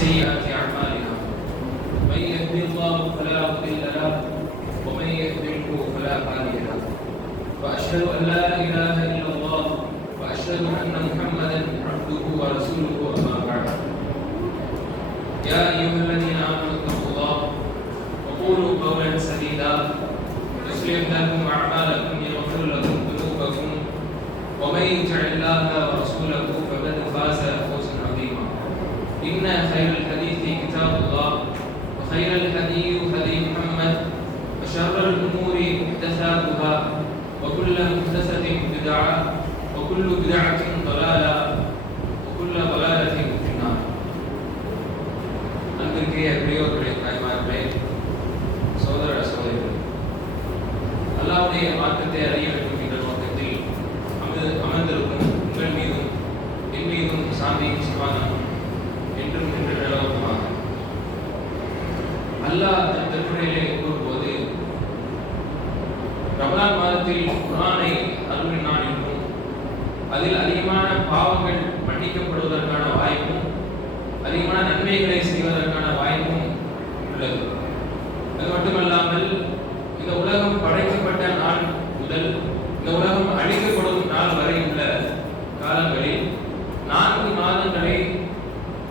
سيئات أعمالنا. من يهد الله فلا مضل له ومن يضلله فلا هادي له. وأشهد أن لا إله إلا الله وأشهد أن محمدا عبده ورسوله أما بعد. يا أيها الذين آمنوا اتقوا الله وقولوا قولا سديدا. يصلح لكم أعمالكم يغفر لكم ذنوبكم. ومن يطع الله إن خير الحديث كتاب الله وخير الهدي هدي محمد وشر الأمور محدثاتها وكل محدثة بدعة وكل بدعة ضلالة وكل ضلالة في النار அன்பிற்குரிய பெரியோர்களே தாய்மார்களே சோதர சகோதரிகளே அல்லாவுடைய மாற்றத்தை அறிய அல்லாஹ் தன் திருமுறையிலே கூறும்போது ரமலான் மாதத்தில் குரானை அருளினான் என்றும் அதில் அதிகமான பாவங்கள் மன்னிக்கப்படுவதற்கான வாய்ப்பும் அதிகமான நன்மைகளை செய்வதற்கான வாய்ப்பும் உள்ளது. அது மட்டுமல்லாமல் இந்த உலகம் படைக்கப்பட்ட நாள் முதல் இந்த உலகம் அழிக்கப்படும் நாள் வரை உள்ள காலங்களில் நான்கு மாதங்களை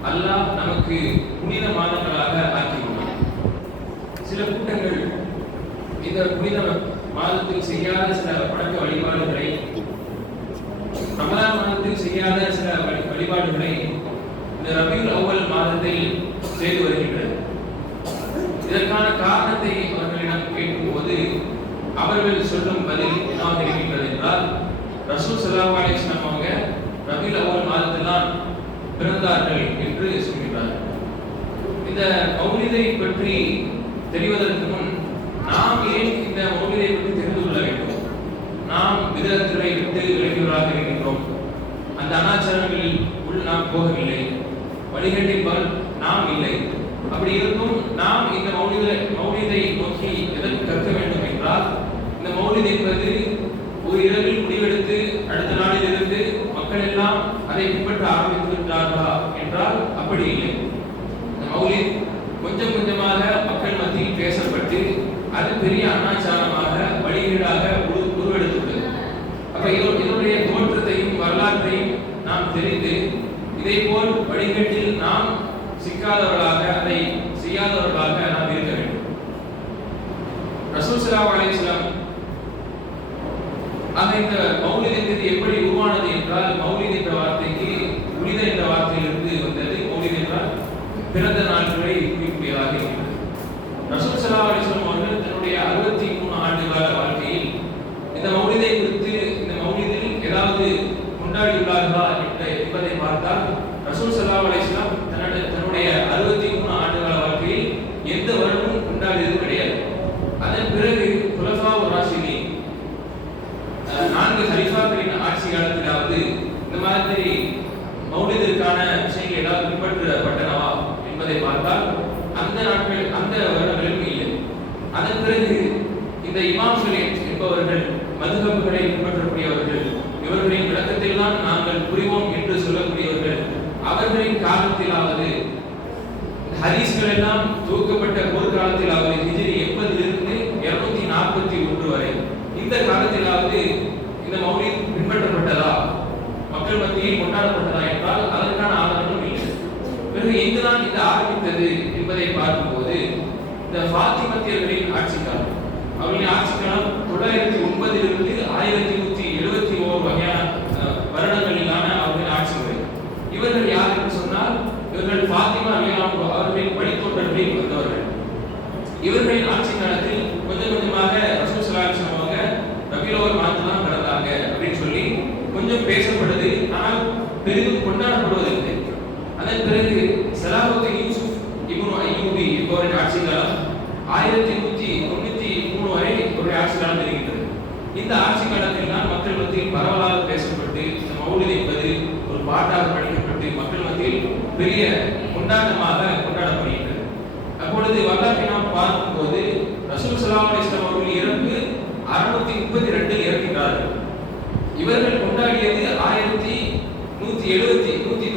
அல்லாஹ் நமக்கு புனித மாதங்களாக ஆக்கியுள்ளார் சில கூட்டங்கள் இந்த புனித மாதத்தில் செய்யாத சில பழக்க வழிபாடுகளை ரமலான் மாதத்தில் செய்யாத சில வழி- வழிபாடுகளை இந்த ரபியுல் அவ்வல் மாதத்தில் செய்து வருகின்றனர். இதற்கான காரணத்தை அவர்களிடம் கேட்கும்போது அவர்கள் சொல்லும் பதில் என்னவாக இருக்கின்றது என்றால் ரசூல் சல்லாஹ் அலிஸ்லாம் அவங்க ரபியுல் அவ்வல் மாதத்தில் தான் பிறந்தார்கள் என்று சொல்கிறார்கள் இந்த மௌலிதை பற்றி தெரிவதற்கு முன் நாம் ஏன் இந்த மௌலிதை பற்றி தெரிந்து கொள்ள வேண்டும்? நாம் விதத்துறை விட்டு இளைஞர்களாக இருக்கின்றோம். அந்த அனாச்சாரங்களில் உள் நாம் போகவில்லை. வழிகட்டிப்பால் நாம் இல்லை. அப்படி இருக்கும் நாம் இந்த மௌலித மௌலிதை நோக்கி எதற்கு கற்க வேண்டும் என்றால் இந்த மௌலித் பிரதி ஒரு இரவில் முடிவெடுத்து அடுத்த நாளில் இருந்து மக்கள் எல்லாம் அதை பின்பற்ற ஆரம்பித்திருக்கிறார்களா என்றால் அப்படி இல்லை இந்த மௌலித் கொஞ்சம் கொஞ்சமாக மக்கள் மத்தியில் பேசப்பட்டு அது பெரிய அனாச்சாரமாக வழிகீடாக உரு- உருவெடுத்துள்ளது அப்ப இதோ- இதனுடைய தோற்றத்தையும் வரலாற்றையும் நாம் தெரிந்து இதை போல் வழிகட்டில் நாம் சிக்காதவர்களாக அதை செய்யாதவர்களாக நாம் இருக்க வேண்டும். ரசூல் ஸல்லல்லாஹு அலைஹி ஆக இந்த மௌலித் என்பது எப்படி உருவானது என்றால் மௌலித் என்ற வார்த்தைக்கு புனித என்ற வார்த்தையிலிருந்து வந்தது மௌலித் என்றால் பிறந்த நாட்களை குறிப்பியதாக இருக்கிறது ரசூல் ஸல்லல்லாஹு அலைஹி வஸல்லம் அவர்கள் தன்னுடைய 63 ஆண்டு கால வாழ்க்கையில் இந்த மௌலிதை குறித்து இந்த மௌலிதில் ஏதாவது கொண்டாடியுள்ளார்களா என்ற என்பதை பார்த்தால் ரசூல் ஸல்லல்லாஹு அலைஹி வஸல்லம் தன்னுடைய தன்னுடைய 63 ஆண்டு கால வாழ்க்கையில் எந்த வருடமும் கொண்டாடியது கிடையாது அதன் பிறகு குலஃபா ராஷிதீன் அஹ், நான்கு ஹலிஃபாக்களின் ஆட்சி காலத்திலாவது இந்த மாதிரி மௌலிதிற்கான விஷயங்கள் ஏதாவது பின்பற்றப்பட்டனவா என்பதை பார்த்தால் அந்த நாட்கள் அந்த வருடங்களிலும் இல்லை அதன் பிறகு இந்த இமாம்கள் என்பவர்கள் மதுகப்புகளை பின்பற்றக்கூடியவர்கள் இவர்களின் விளக்கத்தில் தான் நாங்கள் புரிவோம் என்று சொல்லக்கூடியவர்கள் அவர்களின் காலத்திலாவது ஹதீஸ்கள் எல்லாம் துவக்கப்பட்ட போர்க்காலத்திலாவது ஹிஜ்ரி எண்பதிலிருந்து இருநூத்தி நாற்பத்தி ஒன்று வரை இந்த காலத்திலாவது இந்த மௌலித் பின்பற்றப்பட்டதா மக்கள் மத்தியில் கொண்டாடப்பட்டதா என்றால் அதற்கான ஆதாரங்களும் இல்லை பிறகு எங்குதான் இது ஆரம்பித்தது என்பதை பார்க்கும்போது இந்த பாத்திமத்தியர்களின் ஆட்சி காலம் அவர்களின் ஆட்சி காலம் தொள்ளாயிரத்தி ஒன்பதிலிருந்து ஆயிரத்தி நூத்தி எழுபத்தி ஓரு வகையான அஹ், வருடங்களிலான அவர்களின் ஆட்சி முறை இவர்கள் யார் என்று சொன்னால் இவர்கள் பாத்திமா அலிலாம் அவர்களின் வழித்தோன்றர்களில் வந்தவர்கள் இவர்களின் ஆட்சி காலத்தில் கொஞ்சம் கொஞ்சமாக ரசூல் ஸல்லல்லாஹு அலைஹி வஸல்லம் அவங்க ரபியுல் மாதத்தில் தான் பிறந்தாங்க அப்படின்னு சொல்லி கொஞ்சம் பேசப்படுது ஆனால் பெரிதும் கொண்டாடப்படுவதில்லை. அதன் பிறகு சலாஹுத்தீன் யூசுப் இப்னு ஐயூபி என்பவரின் ஆட்சி காலம் ஆயிரத்தி நூத்தி தொண்ணூத்தி மூணு வரை ஒரு ஆட்சி காலம் இருக்கின்றது இந்த ஆட்சி காலத்தில் தான் மக்கள் மத்தியில் பரவலாக பேசப்பட்டு இந்த மௌலித் என்பது ஒரு பாட்டாக படிக்கப்பட்டு மக்கள் மத்தியில் பெரிய கொண்டாட்டமாக கொண்டாடப்படுகின்றது. அப்பொழுது வரலாற்றை நாம் பார்க்கும்போது ரசூல் சலாம் அலைஹி அவர்கள் இறந்து அறுநூத்தி முப்பத்தி ரெண்டில் இறக்கின்றார்கள். இவர்கள் கொண்டாடியது ஆயிரத்தி நூற்றி எழுபத்தி நூற்றி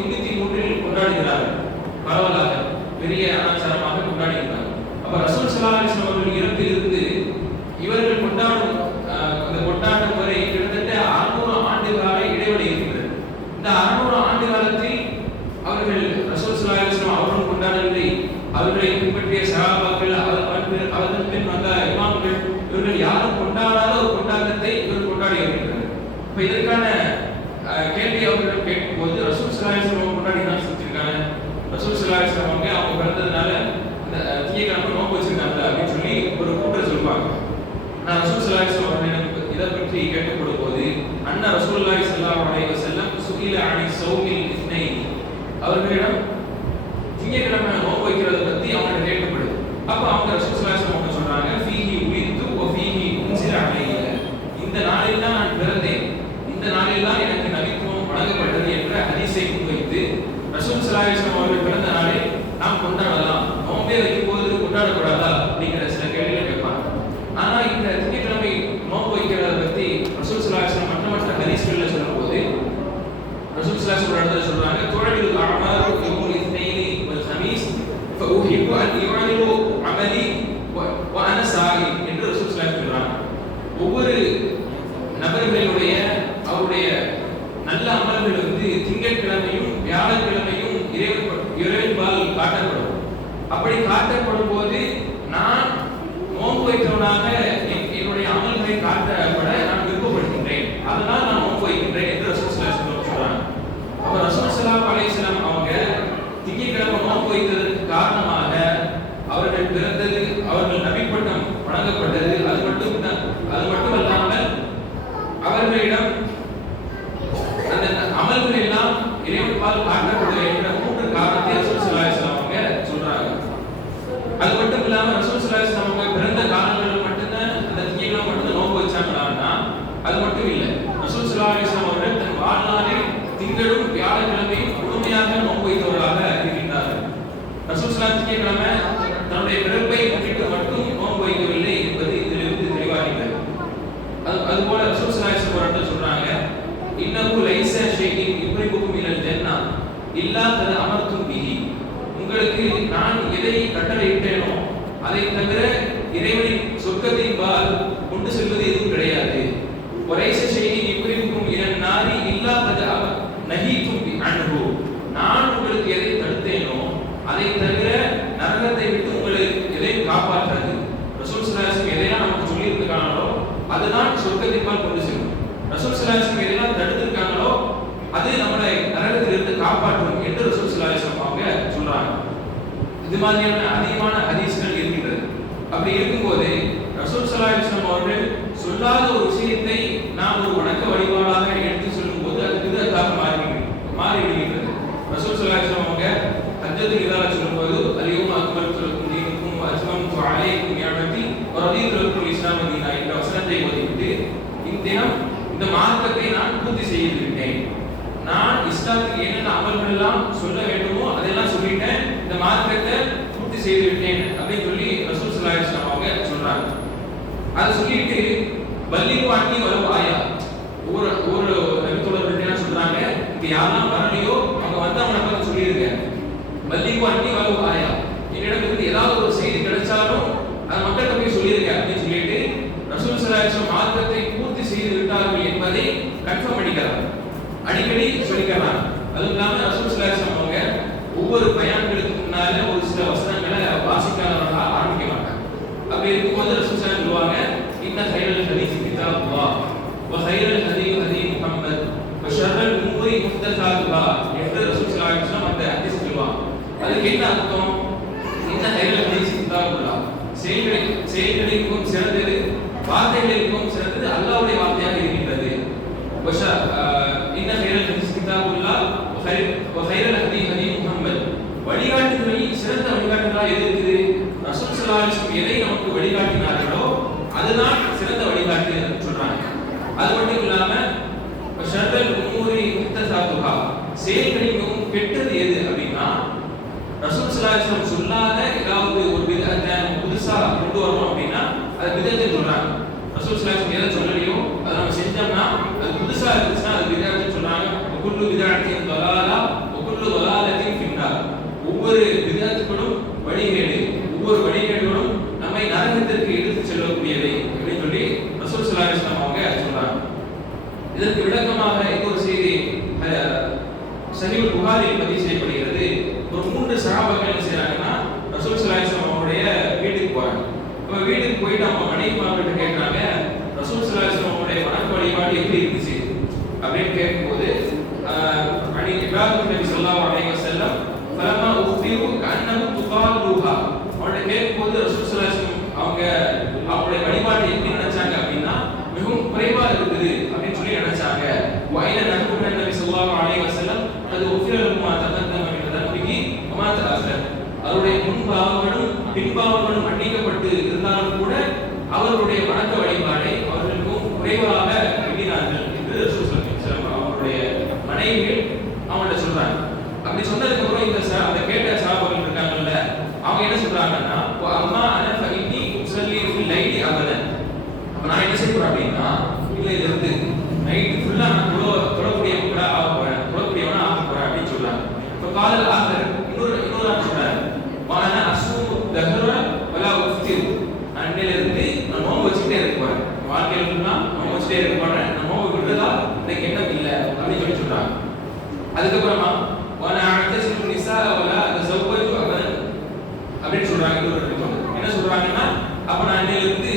ரசூல்லாய் செல்லாம் இஸ்லாம் திங்கட்கிழமை தன்னுடைய பிறப்பை மட்டும் நோன்பு வைக்கவில்லை என்பது இதிலிருந்து தெளிவாகிறது அது அதுபோல சுசலாயசம் அவர்கள் சொல்றாங்க இன்னகு லைச ஷெய்கின் இப்ரிபுக்கும் இலல் ஜன்னா. இல்லாதது அமர்த்தும் உங்களுக்கு நான் எதை கட்டளையிட்டேனோ அதை தவிர இறைவனின் சொர்க்கத்தின் பால் கொண்டு செல்வது அதுதான் சொர்க்கத்திற்கால் கொண்டு செல்லும். ரசூல் சிலாசம் எதெல்லாம் தடுத்திருக்காங்களோ அது நம்மளை நரகத்திலிருந்து காப்பாற்றும் என்று ரசூல் சிலாசம் அவங்க சொல்றாங்க. இது மாதிரியான அதிகமான ஹதீஸ்கள் இருக்கின்றது. அப்படி இருக்கும்போது ரசூல் சலாஹ் அவர்கள் சொல்லாத ஒரு விஷயத்தை நாம் ஒரு வணக்க வழிபாடாக தினம் இந்த மார்க்கத்தை நான் பூர்த்தி செய்திருக்கேன் நான் இஸ்லாத்துக்கு என்னென்ன அமல்கள் எல்லாம் சொல்ல வேண்டுமோ அதெல்லாம் சொல்லிட்டேன் இந்த மார்க்கத்தை பூர்த்தி செய்து விட்டேன் அப்படின்னு சொல்லி ரசூல் சல்லா அவங்க சொல்றாங்க அதை சொல்லிட்டு பள்ளி வாங்கி வரும் ஒரு ஒவ்வொரு ஒவ்வொரு நபித்தோழர்கள்ட்ட சொல்றாங்க இங்க யாரெல்லாம் வரலையோ அவங்க வந்தவங்க நம்ம சொல்லியிருக்க பள்ளி வாட்டி வரும் ஆயா. என்னிடம் இருந்து ஏதாவது ஒரு செய்தி கிடைச்சாலும் அது இல்லாமல் ரசூல் சிலாஸ் சல்லாலிசம் எதை நமக்கு வழிகாட்டினார்களோ அதுதான் சிறந்த வழிகாட்டு சொல்றாங்க அது மட்டும் இல்லாம ஷர்தல் உமூரி முத்தசாதுகா செயல்களில் மிகவும் கெட்டது எது அப்படின்னா ரசூல் சல்லாலிசம் சொல்லாத ஏதாவது ஒரு விதத்தை புதுசா கொண்டு வரணும் அப்படின்னா அது விதத்தை சொல்றாங்க. ரசூல் சல்லாலிசம் எதை சொல்லலையோ அதை நம்ம செஞ்சோம்னா அது புதுசா இருந்துச்சுன்னா அது விதத்தை சொல்றாங்க. குண்டு விதத்தை இறக்குமதி செய்யப்படுகிறது காதல் ஆசிரியர் இன்னொரு இன்னொரு ஆசிரியர் சொல்றாரு வான அசூம் தஹர வலா உஃப்திர் அன்னையில இருந்து நான் நோன்பு வச்சுட்டே இருக்க போறேன் வாழ்க்கையில ஃபுல்லா நோன்பு வச்சுட்டே இருக்க போறேன் நான் நோன்பு விடுறதா எனக்கு எண்ணம் இல்லை அப்படின்னு சொல்லி சொல்றாங்க அதுக்கப்புறமா வான அஅ்தஸில் நிஸா வலா தஸவ்வஜு அபதன் அப்படின்னு சொல்றாங்க இன்னொரு ரிப்போர்ட். என்ன சொல்றாங்கன்னா அப்ப நான் இன்னையிலிருந்து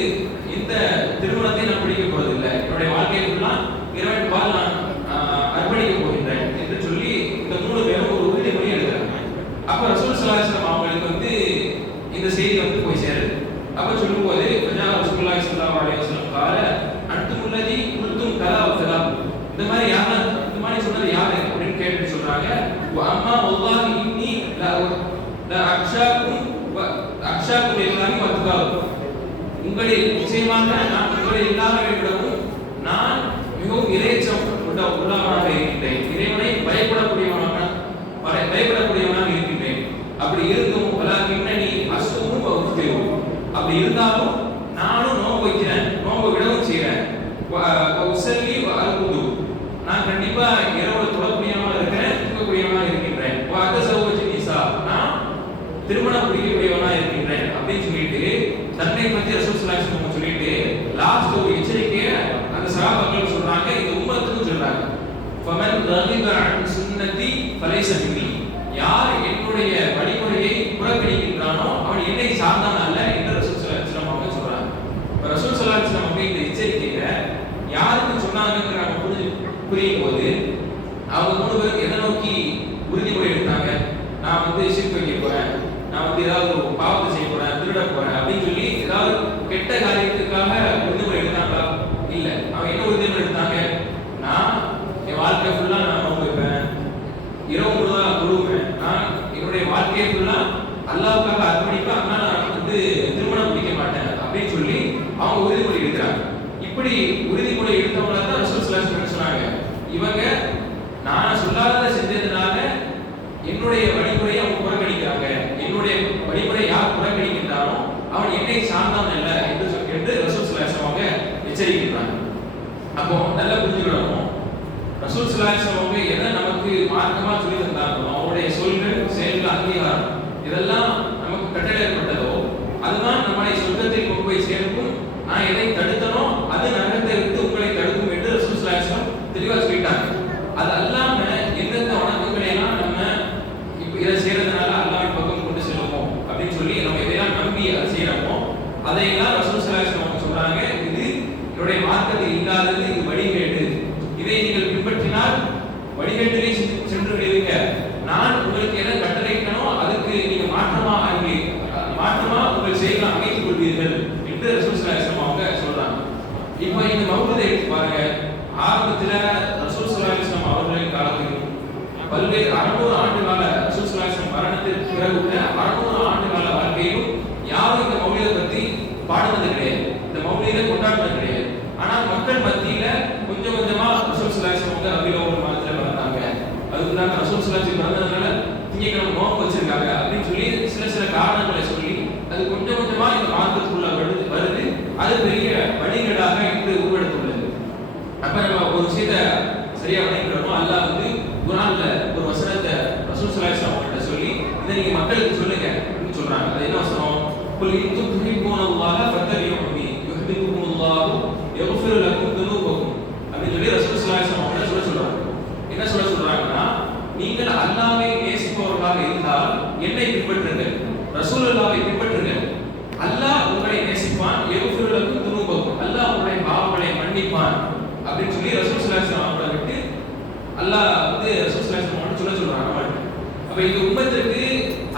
இந்த திருமணத்தை நான் பிடிக்க போறதில்லை என்னுடைய வாழ்க்கையை ஃபுல்லா இறைவன் பால் நான் ஆஹ், அர்ப்பணிக்க போகின்றேன் என்று சொல்லி இந்த மூணு பேரும் ஒரு உறுதிமொழி எடுக்கிறாங்க அப்ப ரசூல் சலாஹம் அவங்களுக்கு வந்து இந்த செய்தி வந்து போய் சேருது. அப்ப சொல்லும்போது பஜா ரசூலுல்லாஹி ஸல்லல்லாஹு அலைஹி வஸல்லம் கால அன்துமுல்லதி குல்தும் கலா கலா இந்த மாதிரி யார் இந்த மாதிரி சொன்னது யார் அப்படின்னு கேட்டு சொல்றாங்க "வ அம்மா வல்லாஹி இன்னி லா லா அக்ஷாக்கும் வ அக்ஷாக்கும் இல்லாமி வத்துகாவும் உங்களில் நிச்சயமாக நான் உங்களை இல்லாமல் விடவும் நான் மிகவும் இறைச்சம் உள்ள உள்ளவனாக இருக்கின்றேன். இறைவனை பயப்படக்கூடியவனாக பய- பயப்படக்கூடியவனாக இருக்கின்றேன் அப்படி இருந்தும் பல பின்னணி அசுவும் வகுத்தேவும் அப்படி இருந்தாலும் நானும் நோன்பு வைக்கிறேன் நோன்பு விடவும் செய்கிறேன் வ- உசல்லி அருகுது நான் கண்டிப்பா இரவு தொடக்கூடியவனாக இருக்கிறேன் தூக்கக்கூடியவனாக இருக்கின்றேன் அத சகோஜி நிசா நான் திருமணம் முடிக்கக்கூடியவனா இருக்கின்றேன் அப்படின்னு சொல்லிட்டு தன்னை பத்தி ரசூல் ஸல்லல்லாஹு அலைஹி வஸல்லம் சொல்லிட்டு லாஸ்ட் ஒரு எச்சரிக்கைய அந்த சஹாபாக்கள் சொல்றாங்க இந்த உம்மத்துக்கும் சொல்றாங்க ஃபமன் ரகிப அன் சுன்னதி ஃபலைஸ மின்னி யார் என்னுடைய வழிமுறையை புறக்கணிக்கின்றானோ அவன் என்னை சார்ந்தான் அல்ல என்று ரசூல் ஸல்லல்லாஹு அலைஹி வஸல்லம் அவங்க சொல்றாங்க இப்ப ரசூல் ஸல்லல்லாஹு அலைஹி வஸல்லம் அவங்க இந்த எச்சரிக்கையை யாருக்கு சொன்னாங்கன்னு நம்ம புரிஞ்சு புரியும் போது அவங்க மூணு பேரும் எதை நோக்கி உறுதிமொழி எடுத்தாங்க? நான் வந்து ஷிர்க் வைக்க போறேன். நான் வந்து ஏதாவது ஒரு பாவத்தை செய்ய போறேன் திருட போறேன் அப்படின்னு சொல்லி ஏதாவது கெட்ட காரியத்துக்காக உறுதிமொழி எடுத்தாங்களா? இல்ல. அவங்க என்ன உறுதிமொழி எடுத்தாங்க? நான் என் வாழ்க்கை ஃபுல்லா நான் நோன்பு வைப்பேன் இரவு முழுதான் தொழுவேன். நான் என்னுடைய வாழ்க்கையை ஃபுல்லா அல்லாவுக்காக அர்ப்பணிப்பேன் ஆனா நான் வந்து திருமணம் முடிக்க மாட்டேன் அப்படின்னு சொல்லி அவங்க உறுதிமொழி எடுக்கிறாங்க இப்படி உறுதிமொழி எடுத்தவங்கள தான் ரசூல் ஸல்லல்லாஹு அலைஹி வஸல்லம் சொன்னாங்க இவங்க நான் சொல்லாததை செஞ்சதுனால என்னுடைய வழிமுறையை அவங்க புறக்கணிக்கிறாங்க என்னுடைய வழிமுறை யார் புறக்கணிக்கின்றானோ அவன் என்னை சார்ந்தான் அல்ல என்று சொல் என்று ரசூல் ஸல்லல்லாஹு அலைஹி வஸல்லம் அவங்க எச்சரிக்கின்றாங்க அப்போ நல்லா புரிஞ்சுக்கணும் ரசூல் ஸல்லல்லாஹு அவங்க எதை நமக்கு மார்க்கமா சொல்லி தந்தாங்களோ அவருடைய சொல்கள் செயல்கள் அங்கீகாரம் இதெல்லாம் நமக்கு கட்டளையிடப்பட்டதோ அதுதான் நம்மளை சொர்க்கத்தில் கொண்டு போய் சேர்க்கும். நான் எதை தடுத்தனோ அது நரகத்தை விட்டு உங்களை தடுக்கும் என்று ரசூல் சிலாசம் தெளிவாக சொல்லிட்டாங்க. அது அல்லாம எந்தெந்த வணக்கங்களை எல்லாம் நம்ம இப்போ இதை செய்யறதுனால அல்லாஹ்வின் பக்கம் கொண்டு செல்லுவோம் அப்படின்னு சொல்லி நம்ம எதையெல்லாம் நம்பி அதை செய்யறோமோ அதையெல்லாம் ரசூல் ஸல்லல்லாஹு அவங்க சொல்றாங்க. என்னுடைய மார்க்கத்தில் இல்லாதது இது வழிகேடு இதை நீங்கள் பின்பற்றினால் வழிகேட்டிலே சென்று- சென்று விடுவீங்க நான் உங்களுக்கு எதை கட்டளையிட்டனோ அதுக்கு நீங்க மாற்றமா அங்கே மாற்றமா உங்கள் செயல்களை அமைத்துக் கொள்வீர்கள் என்று ரசூல் ஸல்லல்லாஹு அலைஹி வஸல்லம் அவங்க சொல்றாங்க இப்போ இந்த மௌலத்தை எடுத்து பாருங்க ஆரம்பத்துல ரசூல் ஸல்லல்லாஹு அலைஹி வஸல்லம் அவர்களின் காலத்தில் பல்வேறு அறுநூறு ஆண்டு கால ரசூல் ஸல்லல்லாஹு அலைஹி வஸல்லம் மரணத்திற்கு பிறகு உள்ள அறுநூறு ஆண்டு கால வாழ்க்கையிலும் யாரும் இந்த மௌலிதை பத்தி பாடுனது கிடையாது இந்த மௌலிதை கொண்டாடுனது கிடையாது ஆனா மக்கள் மத்தியில கொஞ்சம் கொஞ்சமா ரசூல் ஸல்லல்லாஹு அலைஹி வஸல்லம் வந்து அபிலோக மாதத்துல வந்தாங்க அதுக்கு தான் ரசூல் திங்கக்கிழமை நோன்பு வச்சிருக்காங்க அப்படின்னு சொல்லி சில சில காரணங்களை சொல்லி அது கொஞ்சம் கொஞ்சமா இந்த மார்க்கத்துக்குள்ள வருது வருது. அது பெரிய வழிகளாக இன்று உருவெடுத்துள்ளது. அப்ப நம்ம ஒரு விஷயத்த சரியா பண்ணிக்கிறோமோ அல்லாஹ் வந்து குரான்ல ஒரு வசனத்தை ரசூல் ஸல்லல்லாஹு அவங்கள்ட்ட சொல்லி இதை நீங்க மக்களுக்கு சொல்லுங்க அப்படின்னு சொல்றாங்க. அது என்ன வசனம்? குல் இன் துஹிப்பூனல்லாஹ ஃபத்தபியூனி யுஹிப்புக்குமுல்லாஹு யக்ஃபிரு லக்கும் துனூபக்கும். அப்படின்னு சொல்லி ரசூல் ஸல்லல்லாஹு அவங்கள்ட்ட சொல்ல சொல்றாங்க. என்ன சொல்ல நேசிப்பவர்களாக என்னை பின்பற்றுங்கள். ரசூலுல்லாவை பின்பற்ற அல்லாஹ் உங்களை நேசிப்பான் யக்ஃபிரு லக்கும் துனூபக்கும் அல்லாஹ் உங்களுடைய பாவங்களை மன்னிப்பான் அப்படின்னு சொல்லி ரசூல் ஸல்லல்லாஹு அலைஹி வஸல்லம் அவங்களை விட்டு அப்ப இந்த உம்மத்திற்கு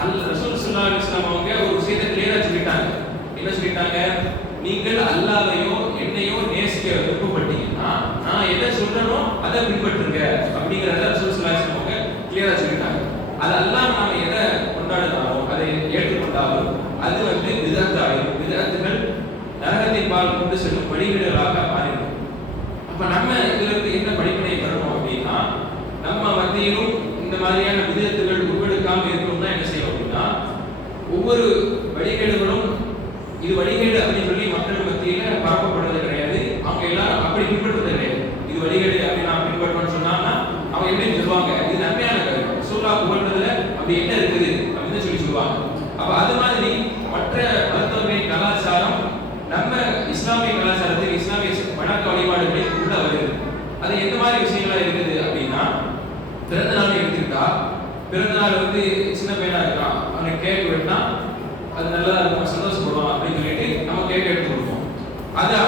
அல் ரசூல் ஸல்லல்லாஹு அலைஹி வஸல்லம் அவங்க ஒரு விஷயத்தை கிளியரா சொல்லிட்டாங்க என்ன சொல்லிட்டாங்க நீங்கள் அல்லாஹ்வையோ என்னையோ நேசிக்க விருப்பப்பட்டீங்கன்னா நான் எதை சொல்றேனோ அதை பின்பற்றுங்க அப்படிங்கறத ரசூல் ஸல்லல்லாஹு அலைஹி வஸல்லம் அவங்க கிளியரா சொல்லிட்டாங்க அது அல்லாம நாம எதை கொண்டாடினாலும் அதை இருந்தாலும் அது வந்து விதத்தாயும் விதத்துகள் நகரத்தை பால் கொண்டு செல்லும் வழிகேடுகளாக மாறிடும் அப்ப நம்ம இதுல இருந்து என்ன படிப்பினை பெறணும் அப்படின்னா நம்ம மத்தியிலும் இந்த மாதிரியான விதத்துகள் உருவெடுக்காம இருக்கணும்னா என்ன செய்யும் அப்படின்னா ஒவ்வொரு வழிகேடுகளும் இது வழிகேடு அப்படின்னு சொல்லி மக்கள் மத்தியில பரப்பப்படுறது கிடையாது. அவங்க எல்லாரும் அப்படி பின்பற்றுவது கிடையாது இது வழிகேடு அப்படின்னு நான் பின்பற்றணும்னு சொன்னாங்கன்னா அவங்க எப்படி சொல்லுவாங்க இது நன்மையான காரியம் சூழலா புகழ்றதுல அப்படி என்ன இருக்குது அப்படின்னு சொல்லி சொல்லுவாங்க அப்ப அது மாதிரி மற்ற மருத்துவர்களின் கலாச்சாரம் நம்ம இஸ்லாமிய கலாச்சாரத்தில் இஸ்லாமிய வணக்க வழிபாடுகளில் உள்ள வருது அது எந்த மாதிரி விஷயங்களா இருக்குது அப்படின்னா பிறந்த நாள் எடுத்துக்கிட்டா பிறந்த நாள் வந்து சின்ன பையனா இருக்கான் அவனுக்கு கேக் வெட்டினா அது நல்லா இருக்கும் சந்தோஷப்படுவான் அப்படின்னு சொல்லிட்டு நம்ம கேக் எடுத்து கொடுப்போம். அது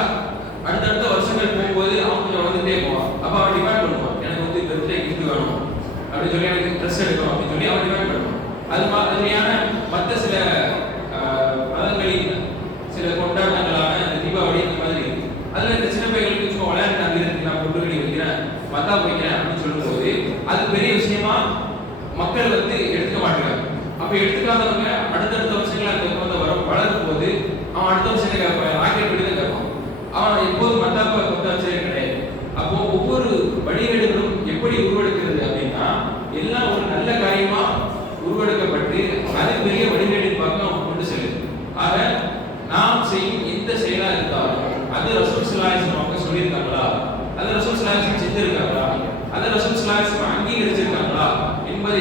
அடுத்தடுத்த வருஷங்கள் போகும்போது அவன் கொஞ்சம் வந்துட்டே போவான். அப்ப அவன் டிமாண்ட் பண்ணுவான் எனக்கு வந்து பர்த்டே கிஃப்ட் வேணும். அப்படின்னு சொல்லி எனக்கு ட்ரெஸ் எடுக்கணும். அப்படின்னு சொல்லி அவன் டிமாண்ட் பண்ணுவான். அது மாதிரியான மற்ற சில ஆஹ், மதங்களின் சில கொண்டாட்டங்களான இந்த தீபாவளி இந்த மாதிரி இருக்கு. அதுல இந்த சின்ன பையர்களுக்கு சும்மா விளையாட்டு அங்க இருக்கு நான் பொட்டு கடி வைக்கிறேன் மத்தாப்பு வைக்கிறேன் அப்படின்னு சொல்லும்போது அது பெரிய விஷயமா மக்கள் வந்து எடுத்துக்க மாட்டாங்க அப்ப எடுத்துக்காதவங்க அடுத்தடுத்த வருஷங்கள் அந்த குழந்தை வரும் வளரும் போது அவன் அடுத்த வருஷம் கேட்பான் ராக்கெட் படி தான் கேட்பான். அவன் எப்போதும் மத்தாப்ப கொத்தாச்சே கிடையாது. அப்போ ஒவ்வொரு வழிகேடுகளும் எப்படி உருவெடுக்கிறது அப்படின்னா எல்லாம் ஒரு நல்ல காரியமா உருவெடுக்கப்பட்டு அது பெரிய வழிகேடின் பக்கம் அவன் கொண்டு செல்லுது ஆக நாம் செய்யும் எந்த செயலா இருந்தாலும் அது ரசூல் ஸல்லல்லாஹு அவங்க சொல்லியிருக்காங்களா அது ரசூல் ஸல்லல்லாஹு செஞ்சிருக்காங்களா அது ரசூல் ஸல்லல்லாஹு அங்கீகரிச்சிருக்காங்களா என்பதை